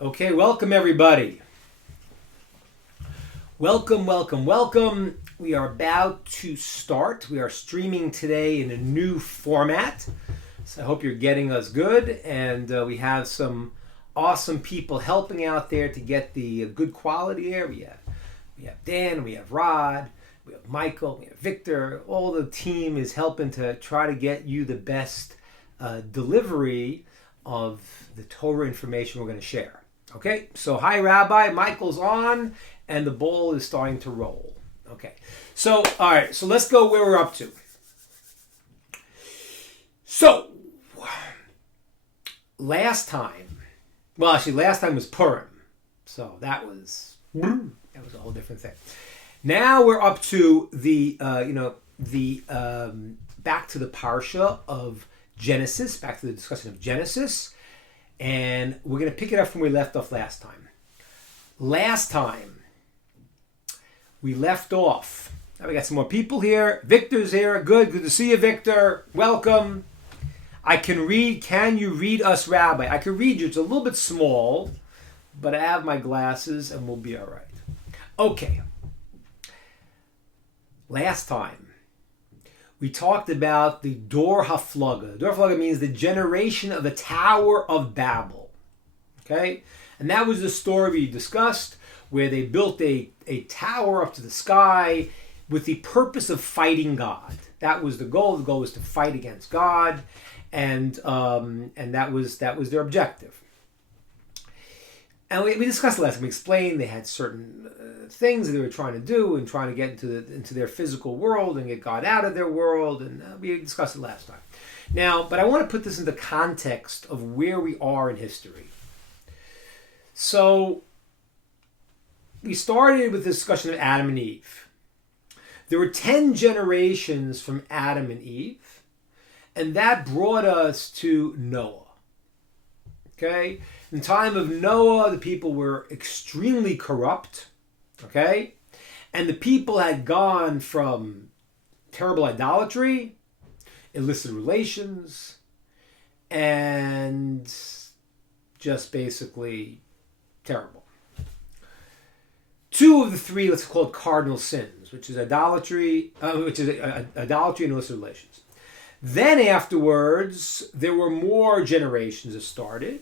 Okay, welcome everybody. Welcome. We are about to start. We are streaming today in a new format. So I hope you're getting us good. And we have some awesome people helping out there to get the good quality here. We have Dan, we have Rod, we have Michael, we have Victor. All the team is helping to try to get you the best delivery of the Torah information we're going to share. Okay, so hi Rabbi, Michael's on, and the ball is starting to roll. Okay, so all right, so let's go where we're up to. So last time was Purim, so that was a whole different thing. Now we're up to the back to the parsha of Genesis, back to the discussion of Genesis. And we're going to pick it up from where we left off last time. Last time, we left off. Now we got some more people here. Victor's here. Good to see you, Victor. Welcome. I can read. Can you read us, Rabbi? I can read you. It's a little bit small, but I have my glasses and we'll be all right. Okay. Last time, we talked about the Dor HaFlaga. Dor HaFlaga means the generation of the Tower of Babel. Okay? And that was the story we discussed, where they built a tower up to the sky with the purpose of fighting God. That was the goal. The goal was to fight against God, and that was their objective. And we discussed it last time. We explained they had certain things that they were trying to do and trying to get into their physical world and get God out of their world, and we discussed it last time. Now, but I want to put this into context of where we are in history. So, we started with the discussion of Adam and Eve. There were 10 generations from Adam and Eve, and that brought us to Noah. Okay? In the time of Noah, the people were extremely corrupt. Okay? And the people had gone from terrible idolatry, illicit relations, and just basically terrible. Two of the three, let's call it cardinal sins, which is idolatry and illicit relations. Then afterwards, there were more generations that started.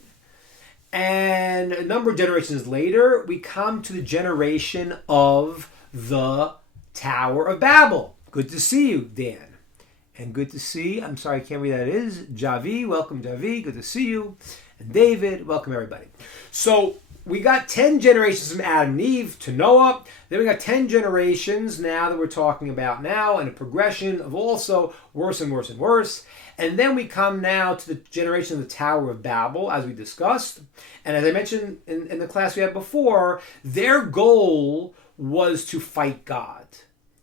And a number of generations later, we come to the generation of the Tower of Babel. Good to see you, Dan. And good to see, I'm sorry, I can't read that it is. Javi, welcome Javi, good to see you. And David, welcome everybody. So we got 10 generations from Adam and Eve to Noah. Then we got 10 generations now that we're talking about now, and a progression of also worse and worse and worse. And then we come now to the generation of the Tower of Babel, as we discussed. And as I mentioned in the class we had before, their goal was to fight God.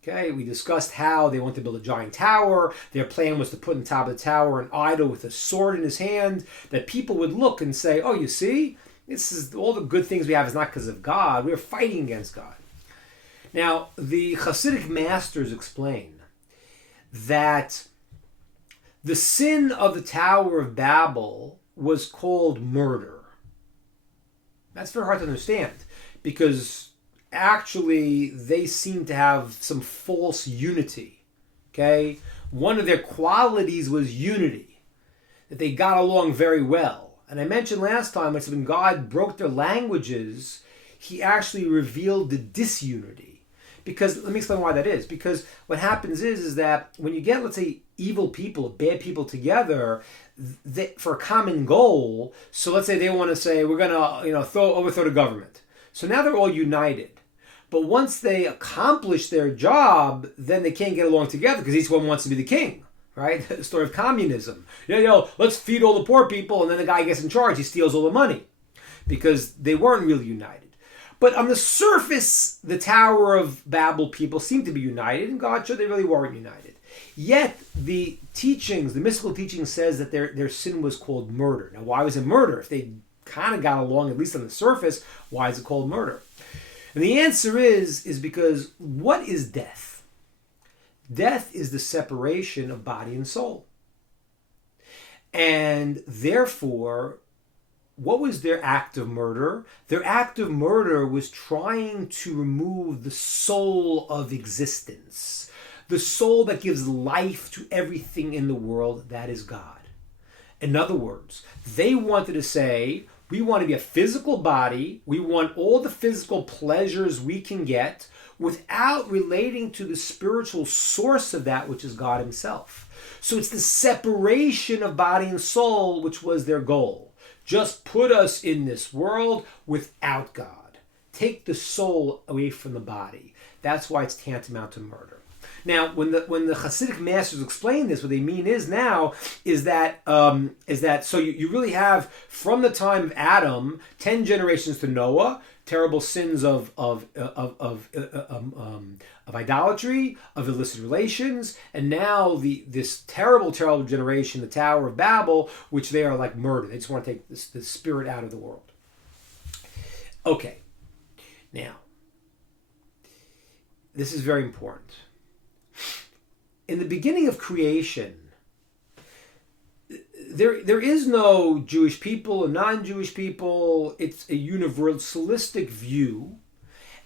Okay, we discussed how they wanted to build a giant tower. Their plan was to put on top of the tower an idol with a sword in his hand, that people would look and say, oh, you see? This is all the good things we have is not because of God. We're fighting against God. Now, the Hasidic masters explain that the sin of the Tower of Babel was called murder. That's very hard to understand because actually they seem to have some false unity. Okay? One of their qualities was unity, that they got along very well. And I mentioned last time, it's when God broke their languages, he actually revealed the disunity. Because, let me explain why that is. Because what happens is that when you get, let's say, evil people, bad people together for a common goal, so let's say they want to say, we're going to overthrow the government. So now they're all united. But once they accomplish their job, then they can't get along together because each one wants to be the king. Right? The story of communism. Let's feed all the poor people, and then the guy gets in charge. He steals all the money because they weren't really united. But on the surface, the Tower of Babel people seem to be united, and God showed they really weren't united. Yet the teachings, the mystical teaching says that their sin was called murder. Now, why was it murder? If they kind of got along, at least on the surface, why is it called murder? And the answer is because what is death? Death is the separation of body and soul. And therefore, what was their act of murder? Their act of murder was trying to remove the soul of existence, the soul that gives life to everything in the world, that is God. In other words, they wanted to say, we want to be a physical body, we want all the physical pleasures we can get without relating to the spiritual source of that, which is God himself. So it's the separation of body and soul, which was their goal. Just put us in this world without God. Take the soul away from the body. That's why it's tantamount to murder. Now, when the Hasidic masters explain this, what they mean is that so you really have from the time of Adam 10 generations to Noah, terrible sins of idolatry, of illicit relations, and now this terrible generation, the Tower of Babel, which they are like murder. They just want to take the spirit out of the world. Okay, now this is very important. In the beginning of creation, there is no Jewish people and non-Jewish people. It's a universalistic view,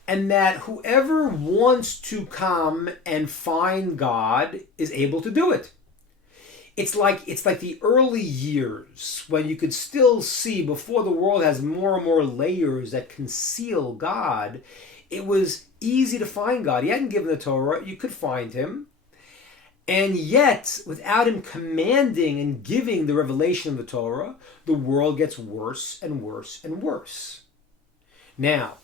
and that whoever wants to come and find God is able to do it. It's like the early years when you could still see, before the world has more and more layers that conceal God, it was easy to find God. He hadn't given the Torah. You could find him. And yet, without him commanding and giving the revelation of the Torah, the world gets worse and worse and worse. Now,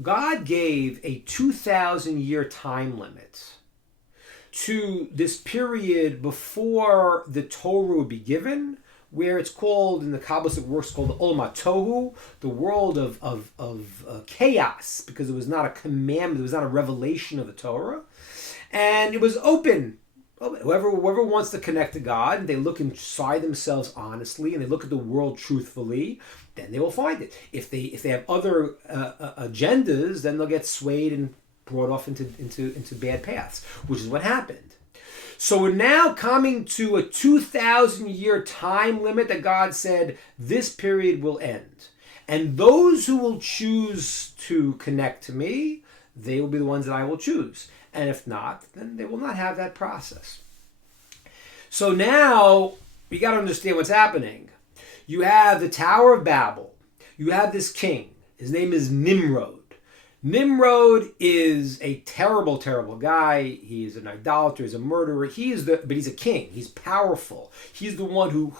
God gave a 2,000-year time limit to this period before the Torah would be given, where it's called, in the Kabbalistic works, called the Olam HaTohu, the world of chaos, because it was not a commandment, it was not a revelation of the Torah. And it was open. Whoever wants to connect to God, and they look inside themselves honestly, and they look at the world truthfully, then they will find it. If they have other agendas, then they'll get swayed and brought off into bad paths, which is what happened. So we're now coming to a 2,000-year time limit that God said this period will end. And those who will choose to connect to me, they will be the ones that I will choose. And if not, then they will not have that process. So now, we got to understand what's happening. You have the Tower of Babel. You have this king. His name is Nimrod. Nimrod is a terrible, terrible guy. He is an idolater. He's a murderer. But he's a king. He's powerful. He's the one who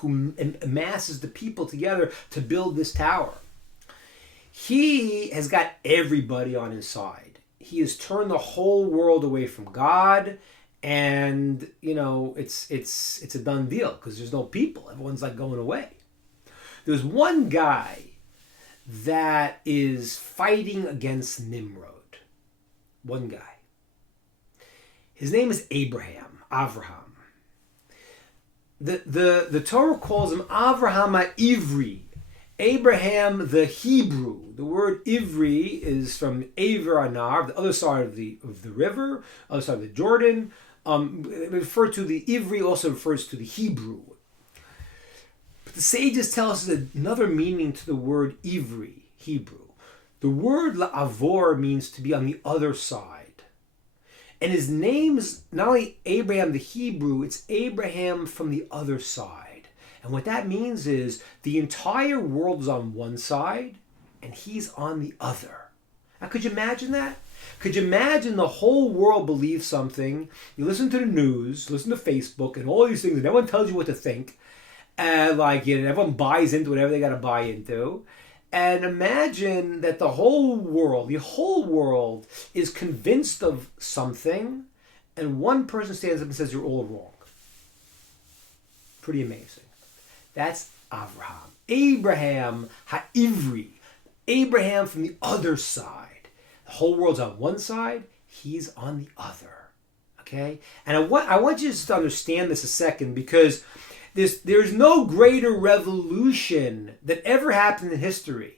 amasses the people together to build this tower. He has got everybody on his side. He has turned the whole world away from God, and it's a done deal because there's no people. Everyone's like going away. There's one guy that is fighting against Nimrod. One guy. His name is Avraham. The Torah calls him Avraham HaIvri. Abraham the Hebrew. The word Ivri is from Aver Anar, the other side of the river, other side of the Jordan. Referred to the Ivri also refers to the Hebrew. But the sages tell us another meaning to the word Ivri, Hebrew. The word la'avor means to be on the other side. And his name is not only Abraham the Hebrew, it's Abraham from the other side. And what that means is the entire world is on one side and he's on the other. Now, could you imagine that? Could you imagine the whole world believes something? You listen to the news, listen to Facebook and all these things, and everyone tells you what to think. And everyone buys into whatever they got to buy into. And imagine that the whole world is convinced of something, and one person stands up and says, you're all wrong. Pretty amazing. That's Abraham HaIvri. Abraham from the other side. The whole world's on one side, he's on the other. Okay? And I want you to understand this a second, because there's no greater revolution that ever happened in history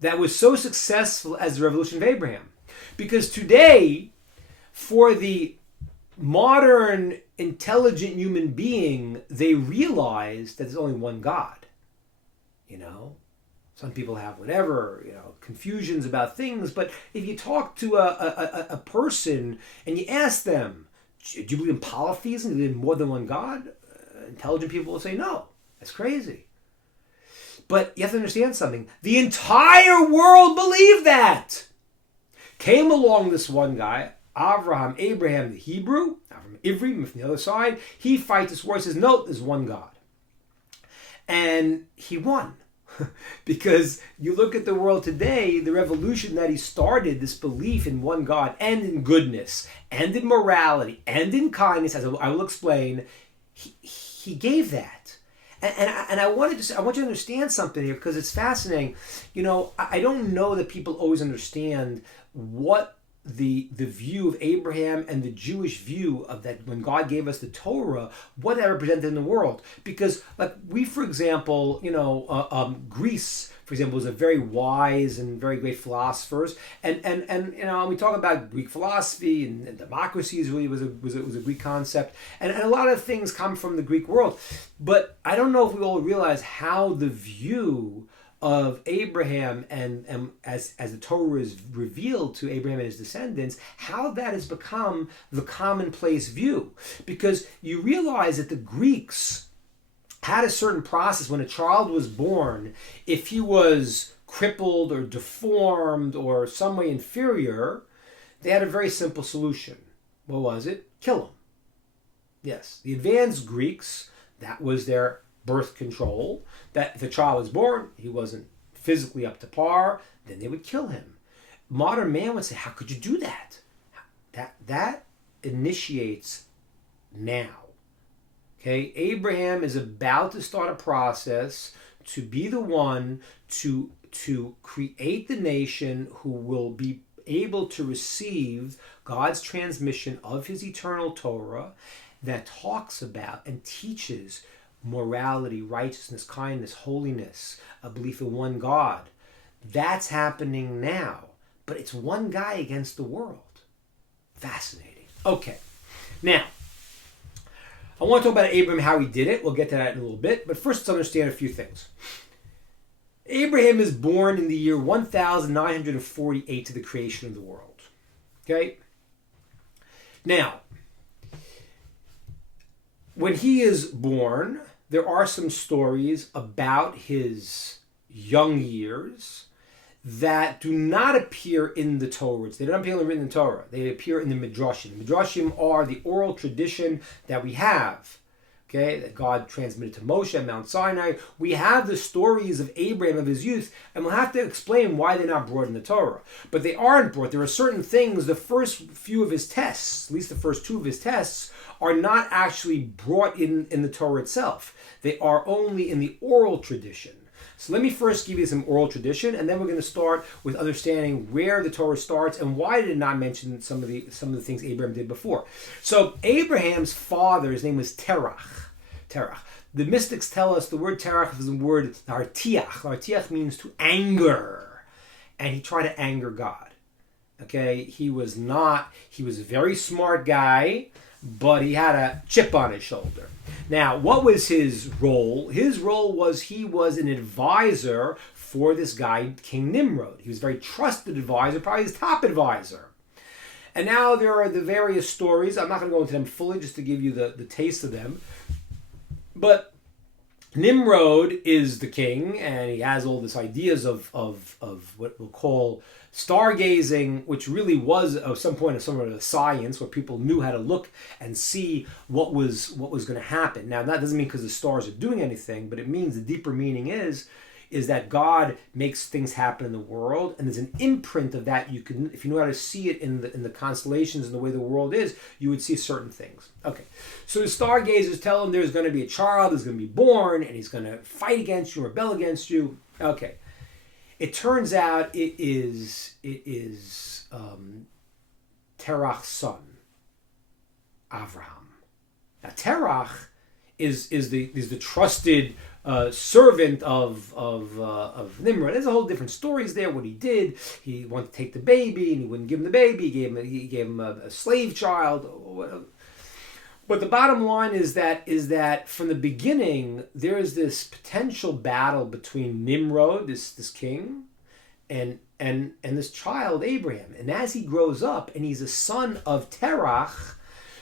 that was so successful as the revolution of Abraham. Because today, for the modern intelligent human being, they realize that there's only one God. Some people have whatever, confusions about things. But if you talk to a person and you ask them, do you believe in polytheism? Do you believe in more than one God? Intelligent people will say, no, that's crazy. But you have to understand something. The entire world believed that. Came along this one guy, Abraham the Hebrew, from Ivri, from the other side. He fights this war. He says, no, there's one God. And he won. Because you look at the world today, the revolution that he started, this belief in one God and in goodness and in morality and in kindness, as I will explain, he gave that. And I want you to understand something here, because it's fascinating. I don't know that people always understand what the view of Abraham and the Jewish view of that when God gave us the Torah, what that represented in the world. Because we, for example, Greece, for example, was a very wise and very great philosophers, and we talk about Greek philosophy and democracy really was a Greek concept, and a lot of things come from the Greek world. But I don't know if we all realize how the view of Abraham and as the Torah is revealed to Abraham and his descendants, how that has become the commonplace view. Because you realize that the Greeks had a certain process when a child was born. If he was crippled or deformed or some way inferior, they had a very simple solution. What was it? Kill him. Yes, the advanced Greeks, that was their birth control, that if a child was born, he wasn't physically up to par, then they would kill him. Modern man would say, how could you do that? That initiates now. Okay, Abraham is about to start a process to be the one to create the nation who will be able to receive God's transmission of his eternal Torah that talks about and teaches morality, righteousness, kindness, holiness, a belief in one God. That's happening now. But it's one guy against the world. Fascinating. Okay. Now, I want to talk about Abraham, how he did it. We'll get to that in a little bit. But first, let's understand a few things. Abraham is born in the year 1948 to the creation of the world. Okay? Now, when he is born, there are some stories about his young years that do not appear in the Torah. They don't appear written in the Torah. They appear in the Midrashim. The Midrashim are the oral tradition that we have, okay, that God transmitted to Moshe at Mount Sinai. We have the stories of Abraham of his youth, and we'll have to explain why they're not brought in the Torah. But they aren't brought. There are certain things, the first few of his tests, at least the first two of his tests, are not actually brought in the Torah itself. They are only in the oral tradition. So let me first give you some oral tradition, and then we're going to start with understanding where the Torah starts and why did it not mention some of the things Abraham did before. So Abraham's father, his name was Terach. The mystics tell us the word Terach is the word Artiach. Artiach means to anger, and he tried to anger God. Okay, he was a very smart guy, but he had a chip on his shoulder. Now, what was his role? His role was he was an advisor for this guy, King Nimrod. He was a very trusted advisor, probably his top advisor. And now there are the various stories. I'm not going to go into them fully just to give you the taste of them. But Nimrod is the king, and he has all these ideas of what we'll call stargazing, which really was at some point some sort of science where people knew how to look and see what was going to happen. Now, that doesn't mean because the stars are doing anything, but it means the deeper meaning is that God makes things happen in the world, and there's an imprint of that. You can, if you know how to see it in the constellations and the way the world is, you would see certain things. Okay, so the stargazers tell him there's going to be a child who's going to be born, and he's going to fight against you, rebel against you. Okay. It turns out it is Terach's son, Avraham. Now Terach is the trusted servant of Nimrod. There's a whole different stories there. What he did, he wanted to take the baby, and he wouldn't give him the baby. He gave him a slave child. But the bottom line is that from the beginning there is this potential battle between Nimrod, this king, and this child Abraham. And as he grows up and he's a son of Terach,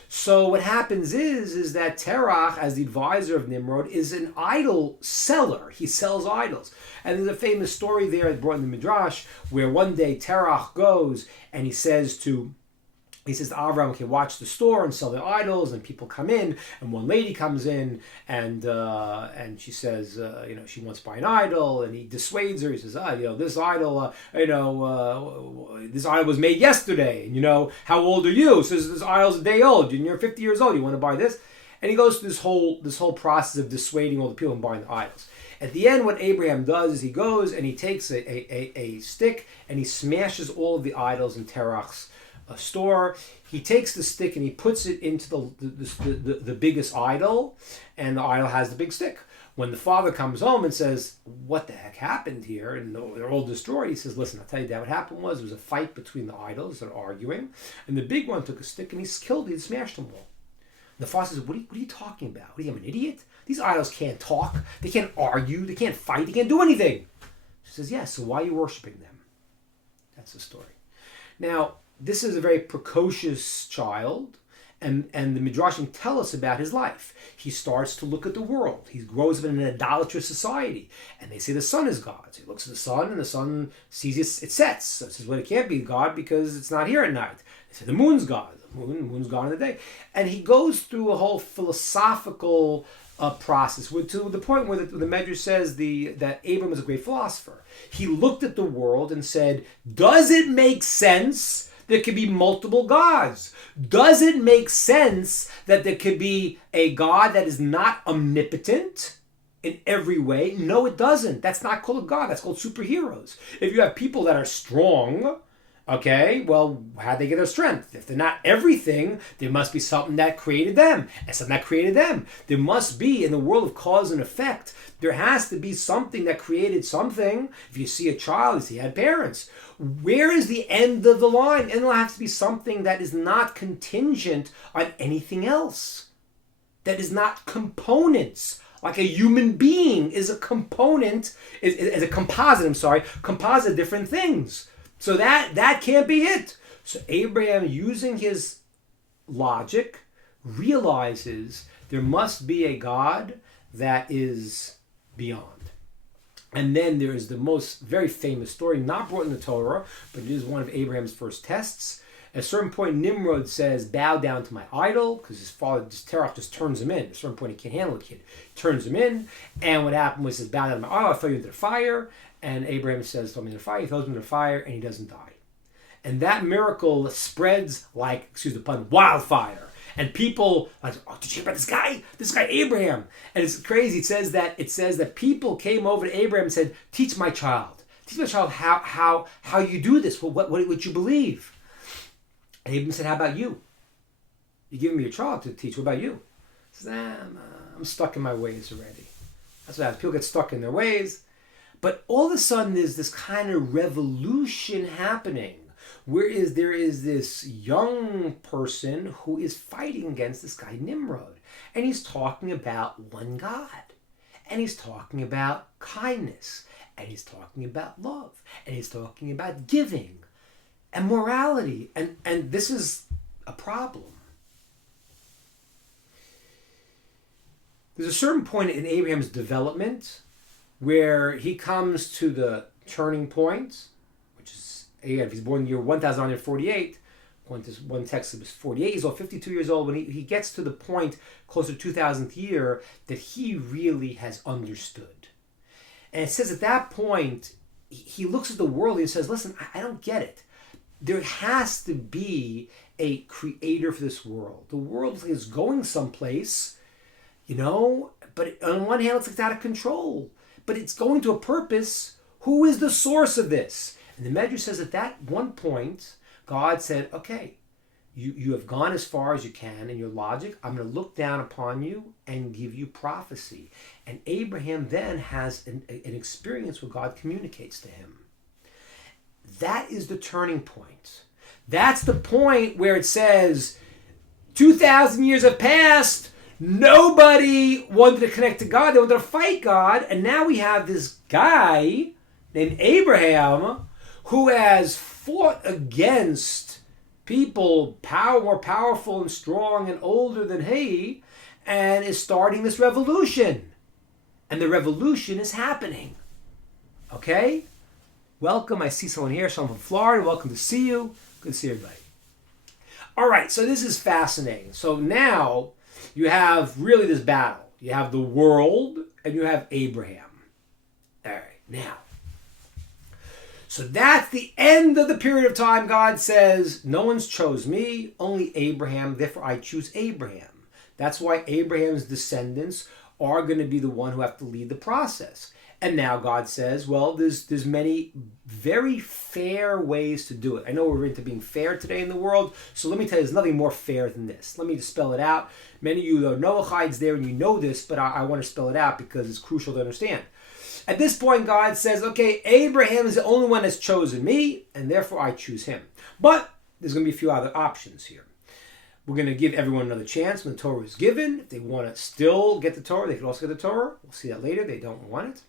so what happens is that Terach, as the advisor of Nimrod, is an idol seller. He sells idols. And there's a famous story there brought in the Midrash where one day Terach goes and he says to Avram, okay, watch the store and sell the idols, and people come in, and one lady comes in, and she says, she wants to buy an idol, and he dissuades her. He says, this idol, this idol was made yesterday, and how old are you? He says, this idol's a day old, and you're 50 years old. You want to buy this? And he goes through this whole process of dissuading all the people and buying the idols. At the end, what Abraham does is he goes and he takes a stick and he smashes all of the idols in Terach's store. He takes the stick and he puts it into the biggest idol, and the idol has the big stick. When the father comes home and says, what the heck happened here? And they're all destroyed. He says, listen, I'll tell you, Dad, what happened was there was a fight between the idols. They're arguing, and the big one took a stick and he smashed them all. The father says, what are you talking about? What are you, I'm an idiot? These idols can't talk. They can't argue. They can't fight. They can't do anything. She says, yes, so why are you worshiping them? That's the story. Now, this is a very precocious child, and the Midrashim tell us about his life. He starts to look at the world. He grows up in an idolatrous society, and they say the sun is God. So he looks at the sun, and the sun sees it sets. So he says, well, it can't be God because it's not here at night. They say the moon's God. The moon's gone in the day. And he goes through a whole philosophical process to the point where the Medrash says that Abram was a great philosopher. He looked at the world and said, does it make sense there could be multiple gods? Does it make sense that there could be a God that is not omnipotent in every way? No, it doesn't. That's not called a God. That's called superheroes. If you have people that are strong, okay, well, how'd they get their strength? If they're not everything, there must be something that created them, and something that created them. There must be, in the world of cause and effect, there has to be something that created something. If you see a child, you see he had parents. Where is the end of the line? And there'll have to be something that is not contingent on anything else. That is not components. Like a human being is a component, is a composite, composite of different things. So that can't be it. So Abraham, using his logic, realizes there must be a God that is beyond. And then there is the very famous story, not brought in the Torah, but it is one of Abraham's first tests. At a certain point, Nimrod says, bow down to my idol, because his father, Terach, just turns him in. At a certain point, he can't handle the kid. Turns him in, and what happened was he says, bow down to my idol, I'll throw you into the fire. And Abraham says, throw me in the fire. He throws him in the fire, and he doesn't die. And that miracle spreads like, excuse the pun, wildfire. And people like, oh, did you hear about this guy? This guy Abraham. And it's crazy. It says that people came over to Abraham and said, teach my child how you do this. What you believe. And Abraham said, how about you? You're giving me your child to teach. What about you? He says, I'm stuck in my ways already. That's what happens. People get stuck in their ways. But all of a sudden there's this kind of revolution happening. Whereas there is this young person who is fighting against this guy Nimrod. And he's talking about one God. And he's talking about kindness. And he's talking about love. And he's talking about giving and morality. And this is a problem. There's a certain point in Abraham's development where he comes to the turning point, which is, again, if he's born in the year 1948, one text was 48 years old, 52 years old, when he gets to the point closer to 2000th year that he really has understood. And it says at that point, he looks at the world and he says, listen, I don't get it. There has to be a creator for this world. The world is going someplace, but on one hand, it's out of control. But it's going to a purpose. Who is the source of this? And the Medrash says at that one point, God said, okay, you have gone as far as you can in your logic. I'm going to look down upon you and give you prophecy. And Abraham then has an experience where God communicates to him. That is the turning point. That's the point where it says, 2,000 years have passed. Nobody wanted to connect to God. They wanted to fight God. And now we have this guy named Abraham who has fought against people more powerful and strong and older than he, and is starting this revolution. And the revolution is happening. Okay? Welcome. I see someone here. Someone from Florida. Welcome to see you. Good to see everybody. All right. So this is fascinating. So now you have really this battle. You have the world and you have Abraham. All right. Now, so that's the end of the period of time. God says, no one's chose me, only Abraham. Therefore, I choose Abraham. That's why Abraham's descendants are going to be the one who have to lead the process. And now God says, well, there's many very fair ways to do it. I know we're into being fair today in the world, so let me tell you, there's nothing more fair than this. Let me just spell it out. Many of you are Noachides there and you know this, but I want to spell it out because it's crucial to understand. At this point, God says, okay, Abraham is the only one that's chosen me, and therefore I choose him. But there's going to be a few other options here. We're going to give everyone another chance when the Torah is given. If they want to still get the Torah, they can also get the Torah. We'll see that later. They don't want it.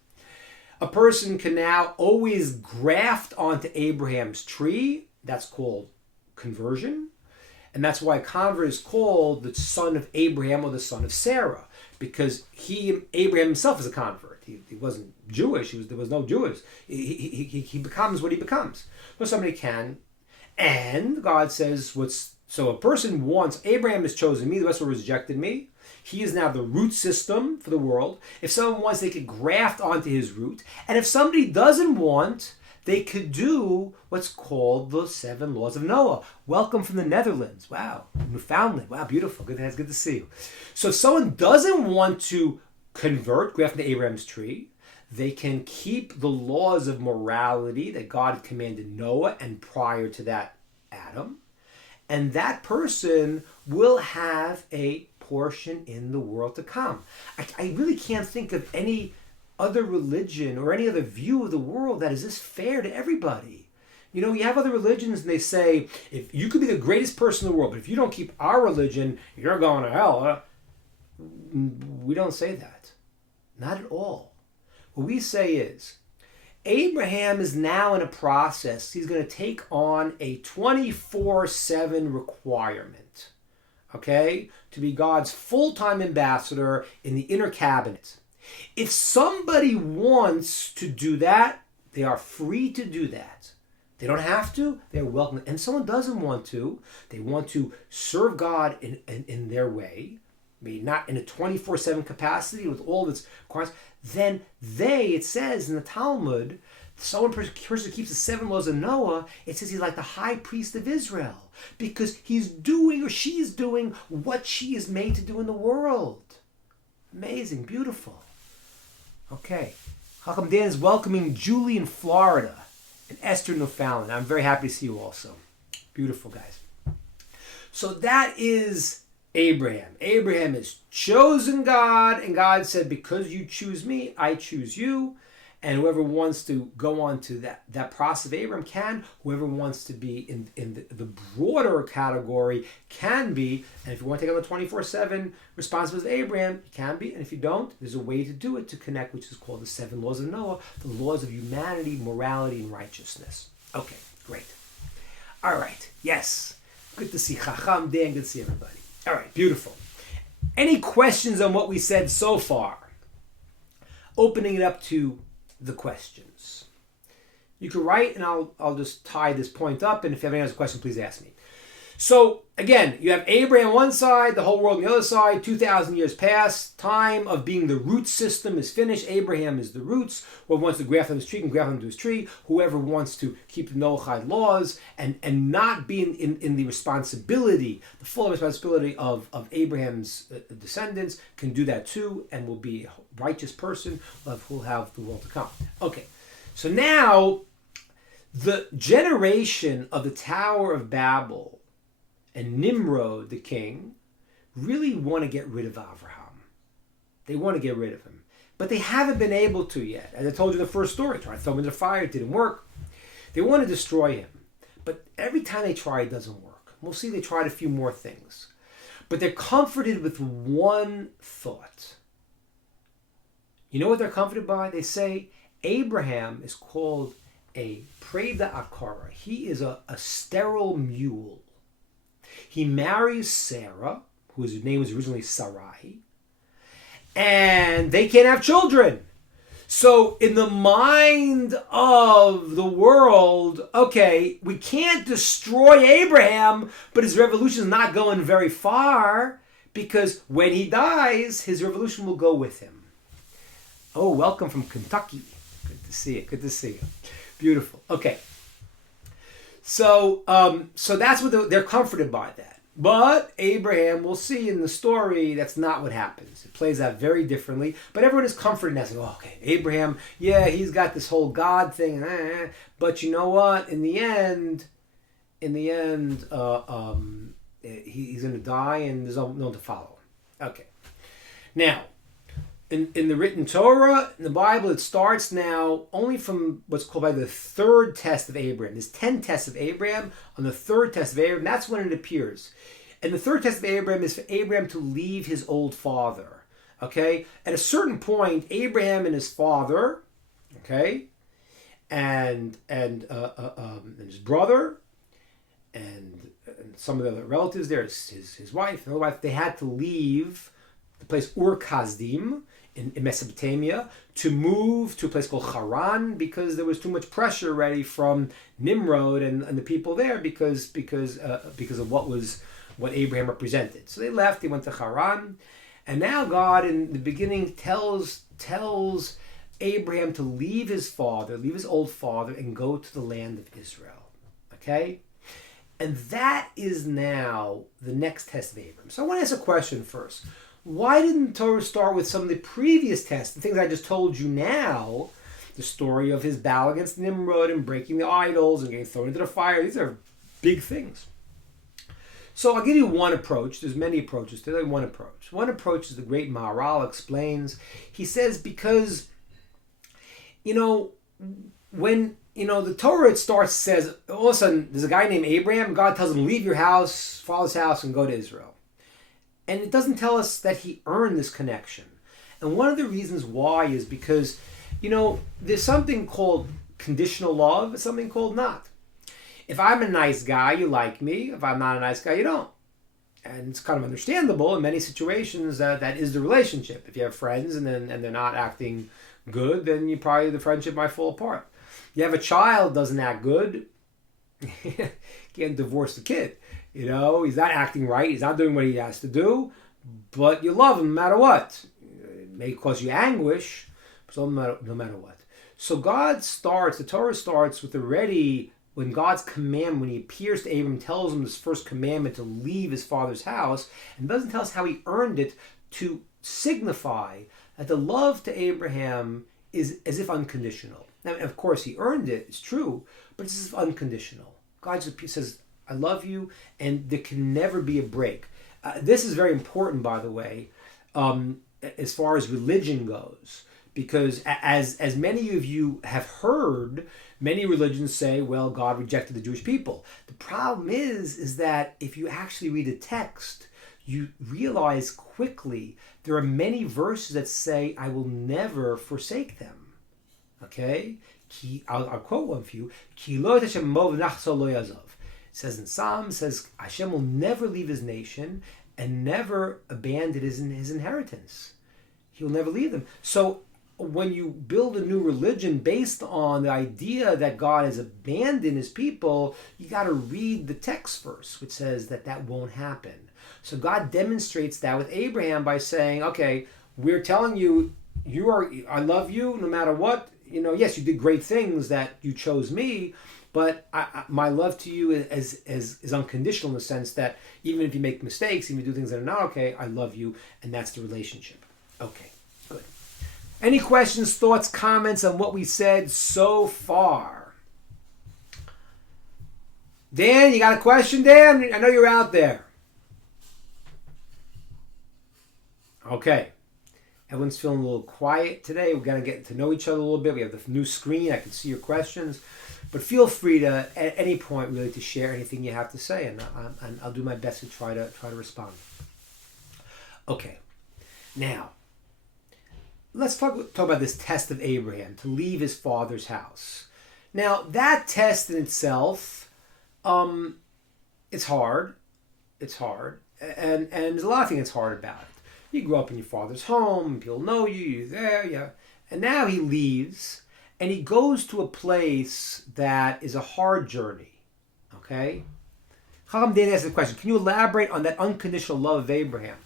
A person can now always graft onto Abraham's tree. That's called conversion. And that's why a convert is called the son of Abraham or the son of Sarah. Because Abraham himself is a convert. He wasn't Jewish. There was no Jewish. He becomes what he becomes. So somebody can. And God says, so a person wants, Abraham has chosen me, the rest have rejected me. He is now the root system for the world. If someone wants, they could graft onto his root. And if somebody doesn't want, they could do what's called the 7 laws of Noah. Welcome from the Netherlands. Wow. Newfoundland. Wow, beautiful. Good to see you. So if someone doesn't want to convert, graft into Abraham's tree, they can keep the laws of morality that God commanded Noah and prior to that Adam. And that person will have a portion in the world to come. I really can't think of any other religion or any other view of the world that is this fair to everybody. You know, you have other religions and they say, if you could be the greatest person in the world, but if you don't keep our religion, you're going to hell. We don't say that. Not at all. What we say is, Abraham is now in a process. He's going to take on a 24/7 requirement, okay, to be God's full-time ambassador in the inner cabinet. If somebody wants to do that, they are free to do that. They don't have to. They're welcome. And if someone doesn't want to, they want to serve God in their way, maybe not in a 24/7 capacity with all of its requirements, then it says in the Talmud, person keeps the 7 laws of Noah, it says he's like the high priest of Israel because he's doing or she's doing what she is made to do in the world. Amazing, beautiful. Okay. Chacham Dan is welcoming Julie in Florida and Esther in Newfoundland. I'm very happy to see you also. Beautiful, guys. So that is Abraham. Abraham has chosen God, and God said, because you choose me, I choose you. And whoever wants to go on to that process of Abraham can. Whoever wants to be in the broader category can be. And if you want to take on the 24/7 responsibility of Abraham, you can be. And if you don't, there's a way to do it, to connect, which is called the 7 laws of Noah, the laws of humanity, morality, and righteousness. Okay, great. All right, yes. Good to see Chacham Dan, good to see everybody. All right, beautiful. Any questions on what we said so far? Opening it up to the questions. You can write and I'll just tie this point up, and if anyone has a question, please ask me. So again, you have Abraham on one side, the whole world on the other side, 2,000 years past, time of being the root system is finished. Abraham is the roots. Whoever wants to graft on his tree can graft onto his tree. Whoever wants to keep the Noahide laws and not be in the responsibility, the full responsibility of Abraham's descendants can do that too, and will be a righteous person who will have the world to come. Okay, so now the generation of the Tower of Babel and Nimrod, the king, really want to get rid of Abraham. They want to get rid of him. But they haven't been able to yet. As I told you in the first story, tried to throw him into the fire, it didn't work. They want to destroy him. But every time they try, it doesn't work. We'll see they tried a few more things. But they're comforted with one thought. You know what they're comforted by? They say Abraham is called a preda akara. He is a sterile mule. He marries Sarah, whose name was originally Sarai, and they can't have children. So in the mind of the world, okay, we can't destroy Abraham, but his revolution is not going very far, because when he dies, his revolution will go with him. Oh, welcome from Kentucky. Good to see you. Good to see you. Beautiful. Okay. So that's what they're comforted by that. But Abraham, we'll see in the story, that's not what happens. It plays out very differently. But everyone is comforted in that. Saying, oh, okay, Abraham, yeah, he's got this whole God thing. But you know what? In the end, he's going to die and there's no one to follow. Okay. Now, in the written Torah, in the Bible, it starts now only from what's called by the third test of Abraham. There's 10 tests of Abraham. On the third test of Abraham, that's when it appears. And the third test of Abraham is for Abraham to leave his old father. Okay? At a certain point, Abraham and his father, okay, and his brother, and some of the other relatives there, his wife, another wife, they had to leave the place Ur-Kasdim, in Mesopotamia, to move to a place called Haran, because there was too much pressure already from Nimrod and the people there because of what Abraham represented. So they left. They went to Haran, and now God in the beginning tells Abraham to leave his father, leave his old father, and go to the land of Israel. Okay, and that is now the next test of Abraham. So I want to ask a question first. Why didn't Torah start with some of the previous tests, the things I just told you now, the story of his battle against Nimrod and breaking the idols and getting thrown into the fire? These are big things. So I'll give you one approach. There's many approaches. There's only one approach. One approach is the great Maharal explains. He says because, when, the Torah it says, all of a sudden, there's a guy named Abraham. God tells him, leave your house, father's house, and go to Israel. And it doesn't tell us that he earned this connection. And one of the reasons why is because, there's something called conditional love and something called not. If I'm a nice guy, you like me. If I'm not a nice guy, you don't. And it's kind of understandable in many situations that is the relationship. If you have friends and they're not acting good, then the friendship might fall apart. You have a child doesn't act good, can't divorce the kid. He's not acting right. He's not doing what he has to do, but you love him no matter what. It may cause you anguish, but no matter what. So the Torah starts with when God's command, when he appears to Abram, tells him this first commandment to leave his father's house, and doesn't tell us how he earned it, to signify that the love to Abraham is as if unconditional. Now, of course, he earned it, it's true, but it's as if unconditional. God just says, I love you, and there can never be a break. This is very important, by the way, as far as religion goes, because as many of you have heard, many religions say, well, God rejected the Jewish people. The problem is that if you actually read the text, you realize quickly there are many verses that say, I will never forsake them. Okay? I'll quote one for you. Ki lo Hashem mov nachso lo yazov. It says in Psalms, Hashem will never leave his nation and never abandon his inheritance. He'll never leave them. So when you build a new religion based on the idea that God has abandoned his people, you got to read the text first, which says that won't happen. So God demonstrates that with Abraham by saying, okay, we're telling you, I love you no matter what. Yes, you did great things that you chose me, but my love to you is unconditional in the sense that even if you make mistakes, even if you do things that are not okay, I love you, and that's the relationship. Okay, good. Any questions, thoughts, comments on what we said so far? Dan, you got a question, Dan? I know you're out there. Okay. Everyone's feeling a little quiet today. We're going to get to know each other a little bit. We have the new screen. I can see your questions. But feel free to, at any point, really, to share anything you have to say. And I'll do my best to try to respond. Okay, now let's talk about this test of Abraham to leave his father's house. Now that test in itself, it's hard. It's hard, and there's a lot of things that's hard about it. You grew up in your father's home, people know you, you're there, yeah. And now he leaves, and he goes to a place that is a hard journey. Okay? Chacham Dan asked the question, can you elaborate on that unconditional love of Abraham?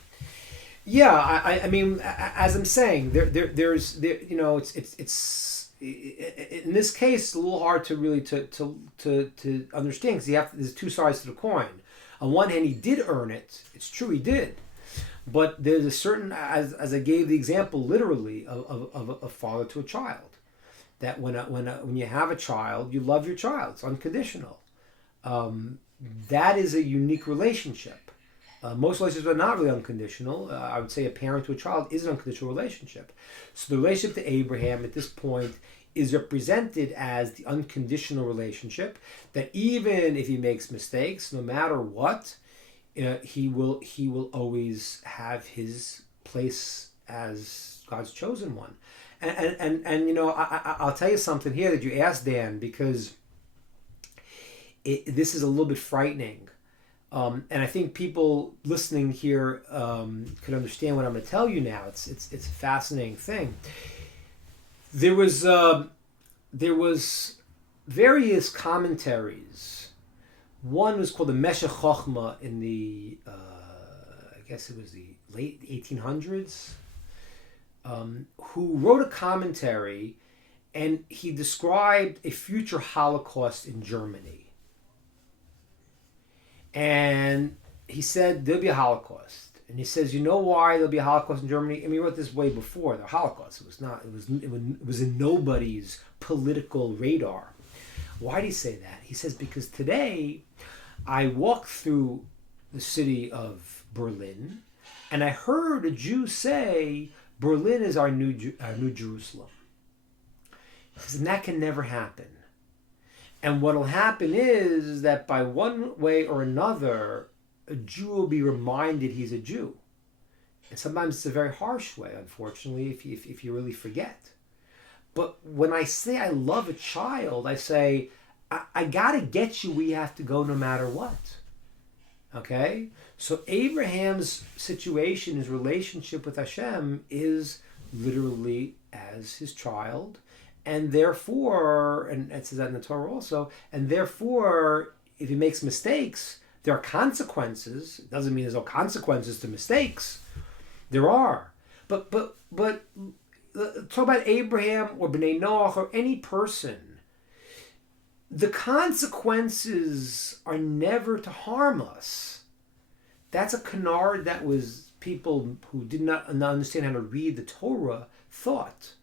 Yeah, I mean, as I'm saying, there's you know, it's in this case it's a little hard to really to understand because there's two sides to the coin. On one hand, he did earn it. It's true, he did. But there's a certain, as I gave the example literally of a father to a child, that when you have a child, you love your child. It's unconditional. That is a unique relationship. Most relationships are not really unconditional. I would say a parent to a child is an unconditional relationship. So the relationship to Abraham at this point is represented as the unconditional relationship that even if he makes mistakes, no matter what, he will always have his place as God's chosen one. And you know, I'll tell you something here that you asked, Dan, because this is a little bit frightening. And I think people listening here can understand what I'm going to tell you now. It's a fascinating thing. There was various commentaries. One was called the Meshech Chochmah in the I guess it was the late 1800s, who wrote a commentary, and he described a future Holocaust in Germany. And he said there'll be a Holocaust. And he says, you know why there'll be a Holocaust in Germany? And we wrote this way before the Holocaust. It was in nobody's political radar. Why did he say that? He says, because today I walked through the city of Berlin and I heard a Jew say, Berlin is our new Jerusalem. He says, and that can never happen. And what will happen is that by one way or another, a Jew will be reminded he's a Jew. And sometimes it's a very harsh way, unfortunately, if you really forget. But when I say I love a child, I say, I got to get you where you have to go no matter what. Okay? So Abraham's situation, his relationship with Hashem is literally as his child. And therefore, and it says that in the Torah also, and therefore, if he makes mistakes, there are consequences. It doesn't mean there's no consequences to mistakes. There are. But talk about Abraham or Bnei Noach or any person. The consequences are never to harm us. That's a canard that was people who did not understand how to read the Torah thought.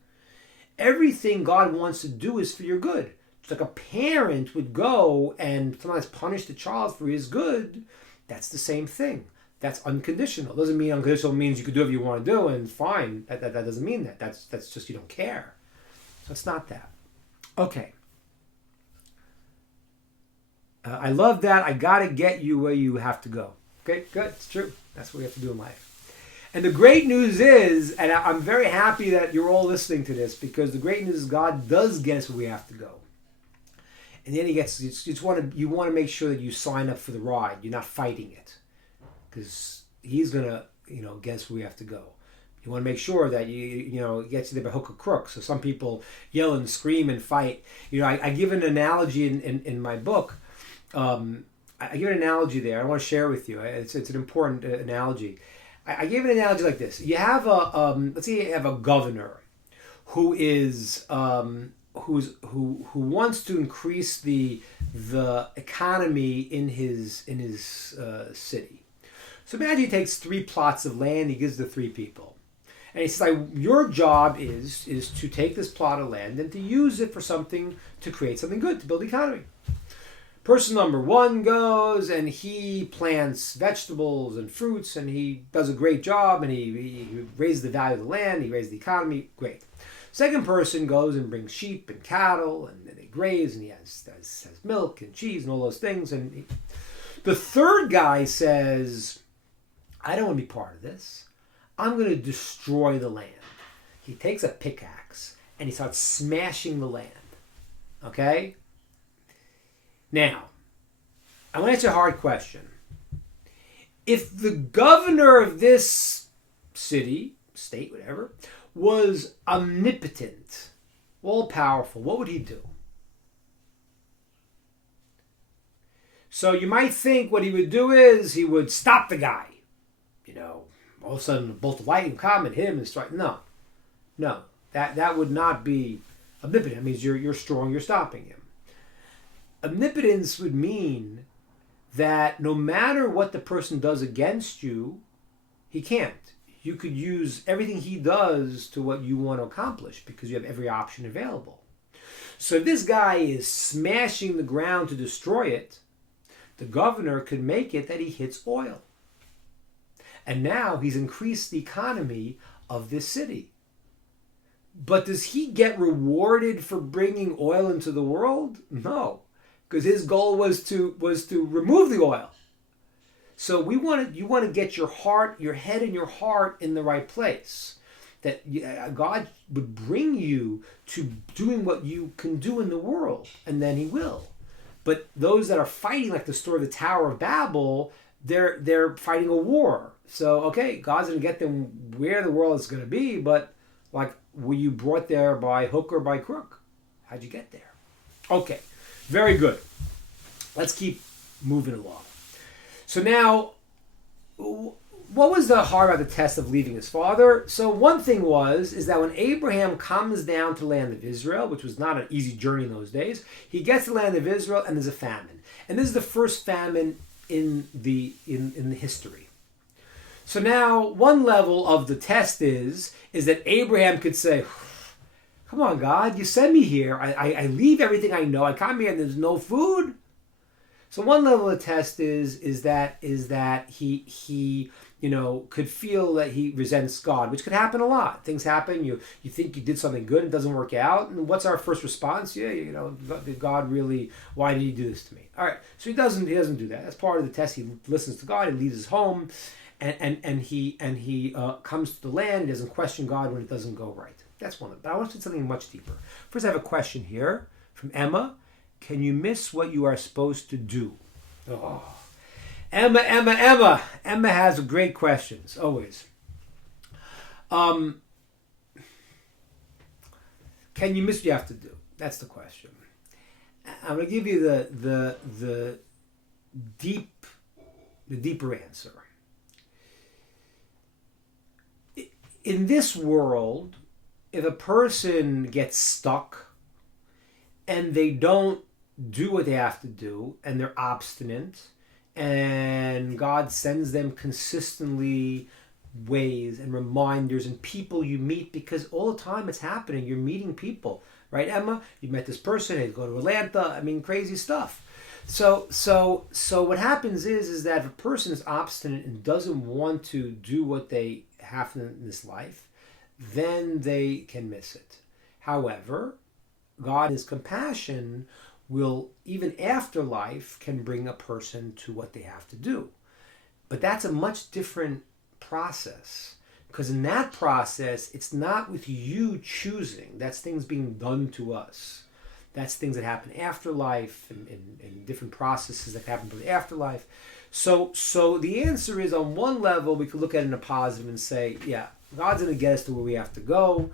Everything God wants to do is for your good. It's like a parent would go and sometimes punish the child for his good. That's the same thing. That's unconditional. It doesn't mean unconditional means you can do whatever you want to do and fine. That doesn't mean that. That's just you don't care. So it's not that. Okay. I love that. I got to get you where you have to go. Okay, good. It's true. That's what we have to do in life. And the great news is, and I'm very happy that you're all listening to this, because the great news is God does get us where we have to go. And then you want to make sure that you sign up for the ride. You're not fighting it, because He's gonna get us where we have to go. You want to make sure that it gets you there by hook or crook. So some people yell and scream and fight. I give an analogy in my book. I give an analogy there. I want to share with you. It's an important analogy. I gave an analogy like this. You have let's say you have a governor who is who wants to increase the economy in his city. So imagine he takes 3 plots of land. He gives to 3 people, and he says, "Your job is to take this plot of land and to use it for something, to create something good, to build the economy." Person number 1 goes and he plants vegetables and fruits and he does a great job and he raises the value of the land, he raises the economy, great. Second person goes and brings sheep and cattle and they graze and he has milk and cheese and all those things. And the third guy says, I don't want to be part of this. I'm going to destroy the land. He takes a pickaxe and he starts smashing the land. Okay? Now, I want to answer a hard question. If the governor of this city, state, whatever, was omnipotent, all-powerful, what would he do? So you might think what he would do is he would stop the guy. All of a sudden a bolt of lightning come and hit him and strike. No. That would not be omnipotent. It means you're strong, you're stopping him. Omnipotence would mean that no matter what the person does against you, he can't. You could use everything he does to what you want to accomplish because you have every option available. So if this guy is smashing the ground to destroy it, the governor could make it that he hits oil. And now he's increased the economy of this city. But does he get rewarded for bringing oil into the world? No, because his goal was to remove the oil. So you want to get your head and your heart in the right place. That God would bring you to doing what you can do in the world, and then he will. But those that are fighting, like the story of the Tower of Babel, they're fighting a war. So, okay, God's going to get them where the world is going to be, but were you brought there by hook or by crook? How'd you get there? Okay, very good. Let's keep moving along. So now, what was the hard about the test of leaving his father? So one thing is that when Abraham comes down to the land of Israel, which was not an easy journey in those days, he gets to the land of Israel and there's a famine. And this is the first famine in the history. So now, one level of the test is that Abraham could say, come on, God, you send me here. I leave everything I know. I come here and there's no food. So one level of the test is that he could feel that he resents God, which could happen a lot. Things happen. You think you did something good, it doesn't work out. And what's our first response? Did God really, why did he do this to me? All right. So he doesn't do that. That's part of the test. He listens to God, he leaves his home. And he comes to the land. He doesn't question God when it doesn't go right. That's one of them. But I want to do something much deeper. First, I have a question here from Emma. Can you miss what you are supposed to do? Oh, Emma. Emma has great questions always. Can you miss what you have to do? That's the question. I'm going to give you the deeper answer. In this world, if a person gets stuck and they don't do what they have to do and they're obstinate and God sends them consistently ways and reminders and people you meet, because all the time it's happening, you're meeting people, right, Emma? You met this person, they go to Atlanta, crazy stuff. So what happens is that if a person is obstinate and doesn't want to do what they have in this life, then they can miss it. However, God, His compassion, will, even after life, can bring a person to what they have to do. But that's a much different process. Because in that process, it's not with you choosing. That's things being done to us. That's things that happen after life and different processes that happen to the afterlife. So the answer is, on one level, we could look at it in a positive and say, yeah, God's going to get us to where we have to go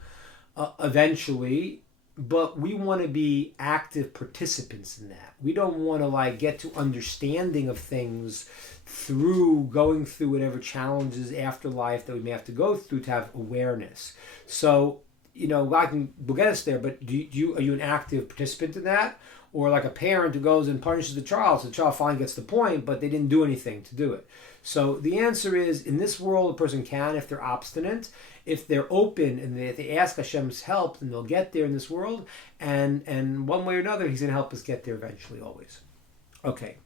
eventually, but we want to be active participants in that. We don't want to get to understanding of things through going through whatever challenges after life that we may have to go through to have awareness. So, God will get us there, but are you an active participant in that? Or like a parent who goes and punishes the child, so the child finally gets the point, but they didn't do anything to do it. So the answer is, in this world, a person can, if they're obstinate, if they're open, and if they ask Hashem's help, then they'll get there in this world. And one way or another, He's going to help us get there eventually, always. Okay.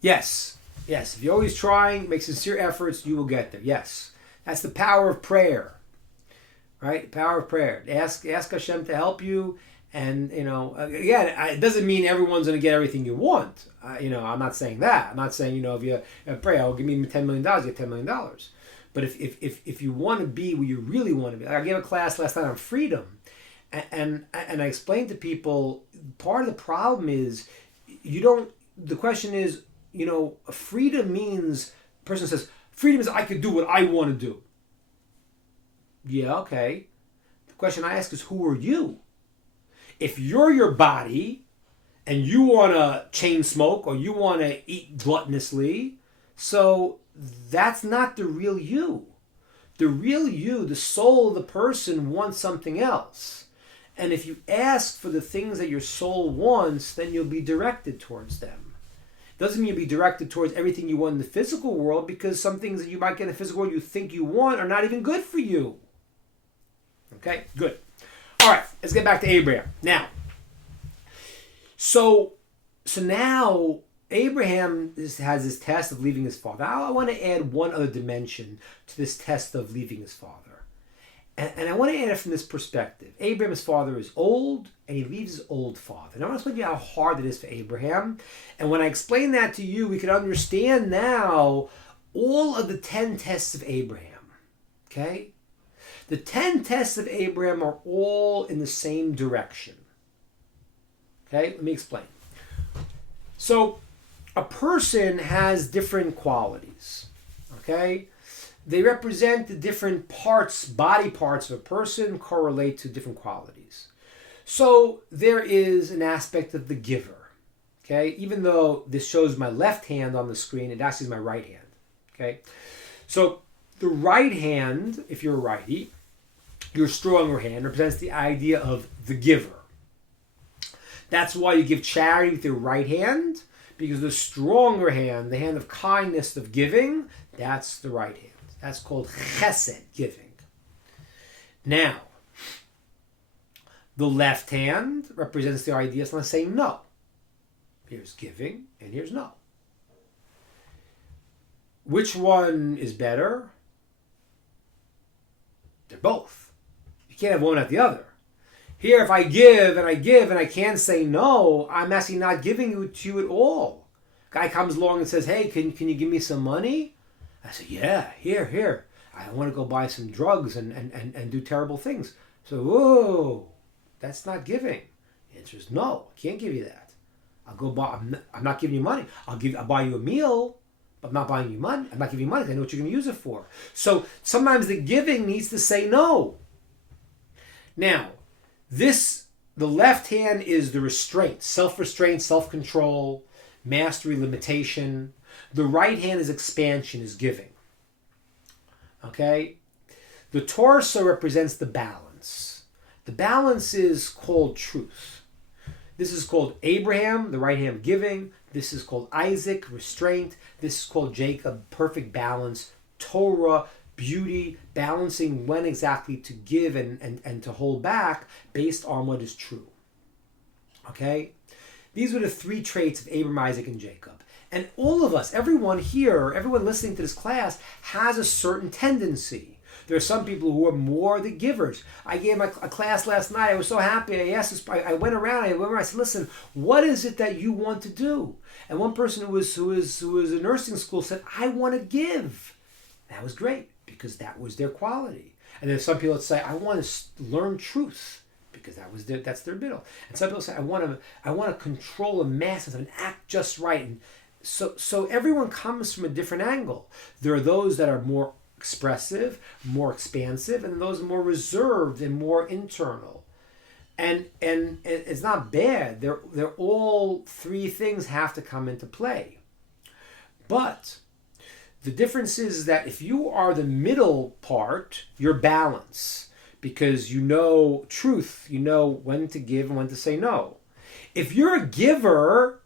Yes. If you're always trying, make sincere efforts, you will get there. Yes. That's the power of prayer. Right? The power of prayer. Ask Hashem to help you. And, again, it doesn't mean everyone's going to get everything you want. I'm not saying that. I'm not saying, if you pray, give me $10 million, you get $10 million. But if you want to be where you really want to be, like I gave a class last night on freedom, and I explained to people, part of the problem is the question is, freedom means, a person says, freedom is I can do what I want to do. Yeah, okay. The question I ask is, who are you? If you're your body and you want to chain smoke or you want to eat gluttonously, so that's not the real you. The real you, the soul of the person, wants something else. And if you ask for the things that your soul wants, then you'll be directed towards them. Doesn't mean you'll be directed towards everything you want in the physical world, because some things that you might get in the physical world you think you want are not even good for you. Okay, good. All right, let's get back to Abraham. Now, so now Abraham has this test of leaving his father. I want to add one other dimension to this test of leaving his father. And I want to add it from this perspective. Abraham's father is old, and he leaves his old father. And I want to explain to you how hard it is for Abraham. And when I explain that to you, we can understand now all of the 10 tests of Abraham. Okay? The 10 tests of Abraham are all in the same direction. Okay, let me explain. So, a person has different qualities. Okay? They represent the different parts, body parts of a person correlate to different qualities. So, there is an aspect of the giver. Okay? Even though this shows my left hand on the screen, it actually is my right hand. Okay? So, the right hand, if you're a righty, your stronger hand represents the idea of the giver. That's why you give charity with your right hand, because the stronger hand, the hand of kindness, of giving, that's the right hand. That's called chesed, giving. Now, the left hand represents the idea of saying no. Here's giving, and here's no. Which one is better? They're both. You can't have one without the other. Here, if I give and I can't say no, I'm actually not giving it to you at all. Guy comes along and says, hey, can you give me some money? I say, yeah, here. I want to go buy some drugs and do terrible things. So, whoa, that's not giving. The answer is no, I can't give you that. I'll go buy, I'm not giving you money. I'll buy you a meal, but I'm not buying you money. I'm not giving you money. I know what you're going to use it for. So sometimes the giving needs to say no. Now, the left hand is the restraint, self-restraint, self-control, mastery, limitation. The right hand is expansion, is giving. Okay? The torso represents the balance. The balance is called truth. This is called Abraham, the right hand giving. This is called Isaac, restraint. This is called Jacob, perfect balance. Torah, beauty, balancing when exactly to give and to hold back based on what is true. Okay? These were the 3 traits of Abraham, Isaac, and Jacob. And all of us, everyone here, everyone listening to this class, has a certain tendency. There are some people who are more the givers. I gave a class last night. I was so happy. I asked this, I went around. I said, listen, what is it that you want to do? And one person who was in nursing school said, I want to give. That was great, because that was their quality. And then some people would say, I want to learn truth, because that's their middle. And some people say, I want to control the masses and act just right. And so everyone comes from a different angle. There are those that are more expressive, more expansive, and those more reserved and more internal. And it's not bad. They're all 3 things have to come into play. But the difference is that if you are the middle part, you're balance, because you know truth, you know when to give and when to say no. If you're a giver,